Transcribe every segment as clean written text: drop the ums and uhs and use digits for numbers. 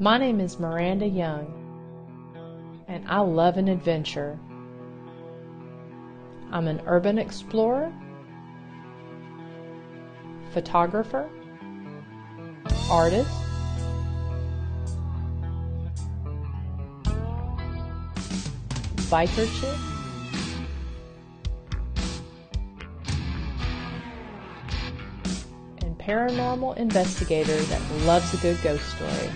My name is Miranda Young, and I love an adventure. I'm an urban explorer, photographer, artist, biker chick, and paranormal investigator that loves a good ghost story.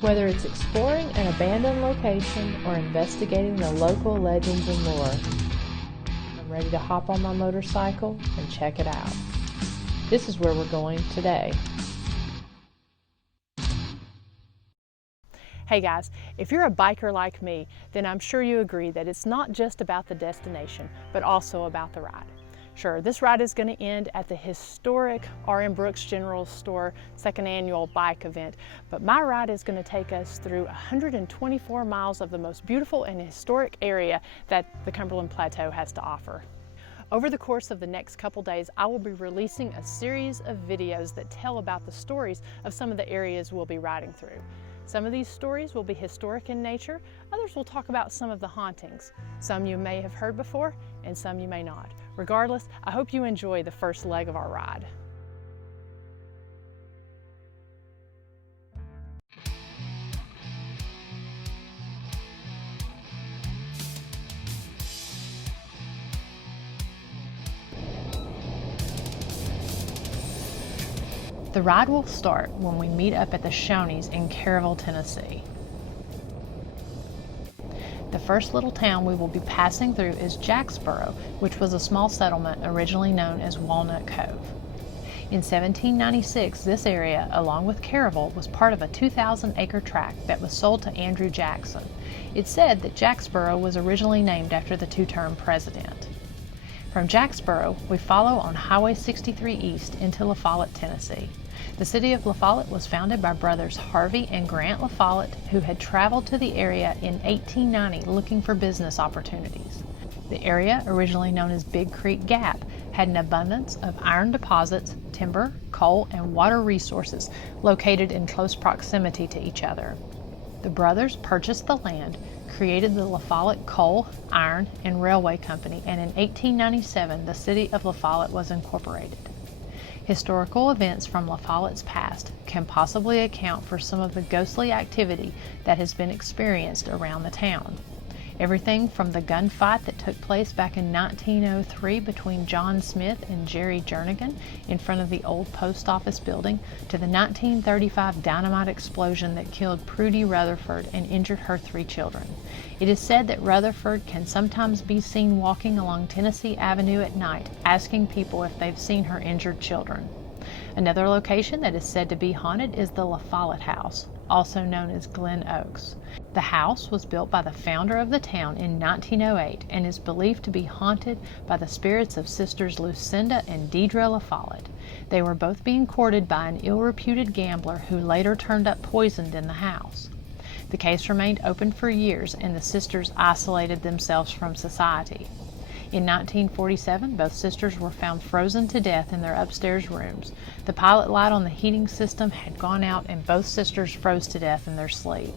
Whether it's exploring an abandoned location or investigating the local legends and lore, I'm ready to hop on my motorcycle and check it out. This is where we're going today. Hey guys, if you're a biker like me, then I'm sure you agree that it's not just about the destination, but also about the ride. Sure, this ride is going to end at the historic R.M. Brooks General Store second annual bike event, but my ride is going to take us through 124 miles of the most beautiful and historic area that the Cumberland Plateau has to offer. Over the course of the next couple days, I will be releasing a series of videos that tell about the stories of some of the areas we'll be riding through. Some of these stories will be historic in nature, others will talk about some of the hauntings. Some you may have heard before, and some you may not. Regardless, I hope you enjoy the first leg of our ride. The ride will start when we meet up at the Shoney's in Caryville, Tennessee. The first little town we will be passing through is Jacksboro, which was a small settlement originally known as Walnut Cove. In 1796, this area, along with Caryville, was part of a 2,000-acre tract that was sold to Andrew Jackson. It's said that Jacksboro was originally named after the two-term president. From Jacksboro, we follow on Highway 63 East into La Follette, Tennessee. The city of La Follette was founded by brothers Harvey and Grant La Follette, who had traveled to the area in 1890 looking for business opportunities. The area, originally known as Big Creek Gap, had an abundance of iron deposits, timber, coal, and water resources located in close proximity to each other. The brothers purchased the land, created the La Follette Coal, Iron, and Railway Company, and in 1897 the city of La Follette was incorporated. Historical events from La Follette's past can possibly account for some of the ghostly activity that has been experienced around the town. Everything from the gunfight that took place back in 1903 between John Smith and Jerry Jernigan in front of the old post office building to the 1935 dynamite explosion that killed Prudy Rutherford and injured her 3 children. It is said that Rutherford can sometimes be seen walking along Tennessee Avenue at night, asking people if they've seen her injured children. Another location that is said to be haunted is the La Follette House, also known as Glen Oaks. The house was built by the founder of the town in 1908 and is believed to be haunted by the spirits of sisters Lucinda and Deidre La Follette. They were both being courted by an ill-reputed gambler who later turned up poisoned in the house. The case remained open for years and the sisters isolated themselves from society. In 1947, both sisters were found frozen to death in their upstairs rooms. The pilot light on the heating system had gone out and both sisters froze to death in their sleep.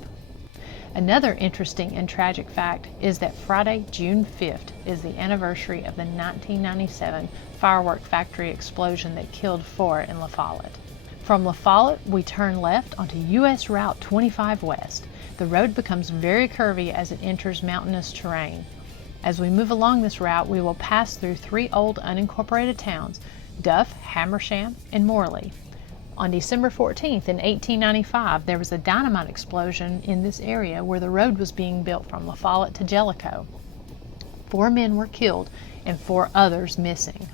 Another interesting and tragic fact is that Friday, June 5th is the anniversary of the 1997 firework factory explosion that killed 4 in La Follette. From La Follette, we turn left onto U.S. Route 25 West. The road becomes very curvy as it enters mountainous terrain. As we move along this route, we will pass through 3 old unincorporated towns, Duff, Hamersham, and Morley. On December 14th in 1895, there was a dynamite explosion in this area where the road was being built from La Follette to Jellicoe. 4 men were killed and 4 others missing.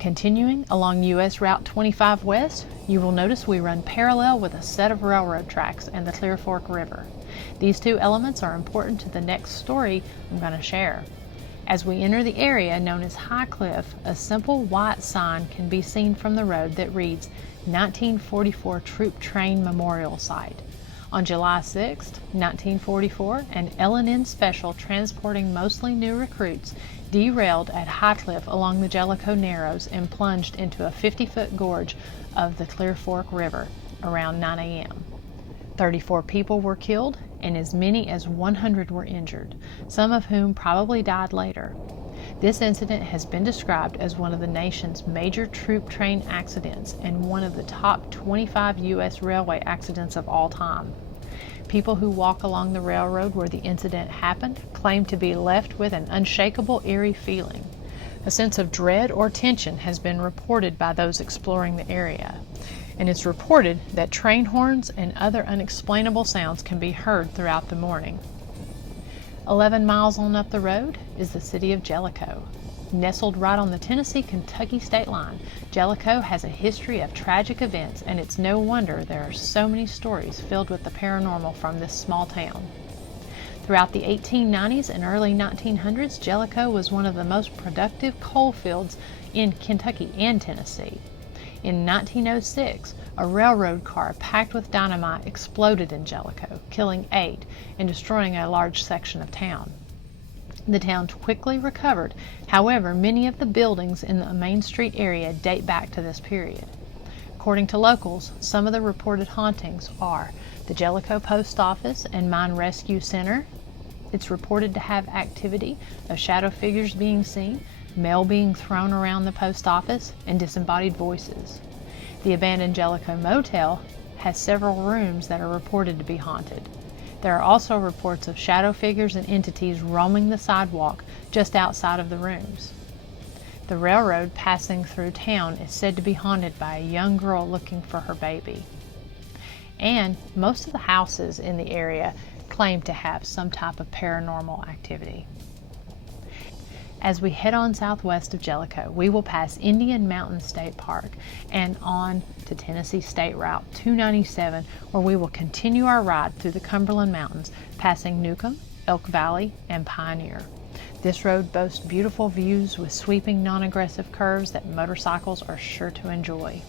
Continuing along U.S. Route 25 West, you will notice we run parallel with a set of railroad tracks and the Clear Fork River. These 2 elements are important to the next story I'm going to share. As we enter the area known as High Cliff, a simple white sign can be seen from the road that reads 1944 Troop Train Memorial Site. On July 6, 1944, an L&N special transporting mostly new recruits derailed at High Cliff along the Jellicoe Narrows and plunged into a 50-foot gorge of the Clear Fork River around 9 a.m. 34 people were killed and as many as 100 were injured, some of whom probably died later. This incident has been described as one of the nation's major troop train accidents and one of the top 25 U.S. railway accidents of all time. People who walk along the railroad where the incident happened claim to be left with an unshakable, eerie feeling. A sense of dread or tension has been reported by those exploring the area, and it's reported that train horns and other unexplainable sounds can be heard throughout the morning. 11 miles on up the road is the city of Jellicoe. Nestled right on the Tennessee-Kentucky state line, Jellicoe has a history of tragic events, and it's no wonder there are so many stories filled with the paranormal from this small town. Throughout the 1890s and early 1900s, Jellicoe was one of the most productive coal fields in Kentucky and Tennessee. In 1906, a railroad car packed with dynamite exploded in Jellicoe, killing 8 and destroying a large section of town. The town quickly recovered. However, many of the buildings in the Main Street area date back to this period. According to locals, some of the reported hauntings are the Jellicoe Post Office and Mine Rescue Center. It's reported to have activity of shadow figures being seen, mail being thrown around the post office, and disembodied voices. The abandoned Jellicoe Motel has several rooms that are reported to be haunted. There are also reports of shadow figures and entities roaming the sidewalk just outside of the rooms. The railroad passing through town is said to be haunted by a young girl looking for her baby. And most of the houses in the area claim to have some type of paranormal activity. As we head on southwest of Jellicoe, we will pass Indian Mountain State Park and on to Tennessee State Route 297, where we will continue our ride through the Cumberland Mountains, passing Newcomb, Elk Valley, and Pioneer. This road boasts beautiful views with sweeping non-aggressive curves that motorcycles are sure to enjoy.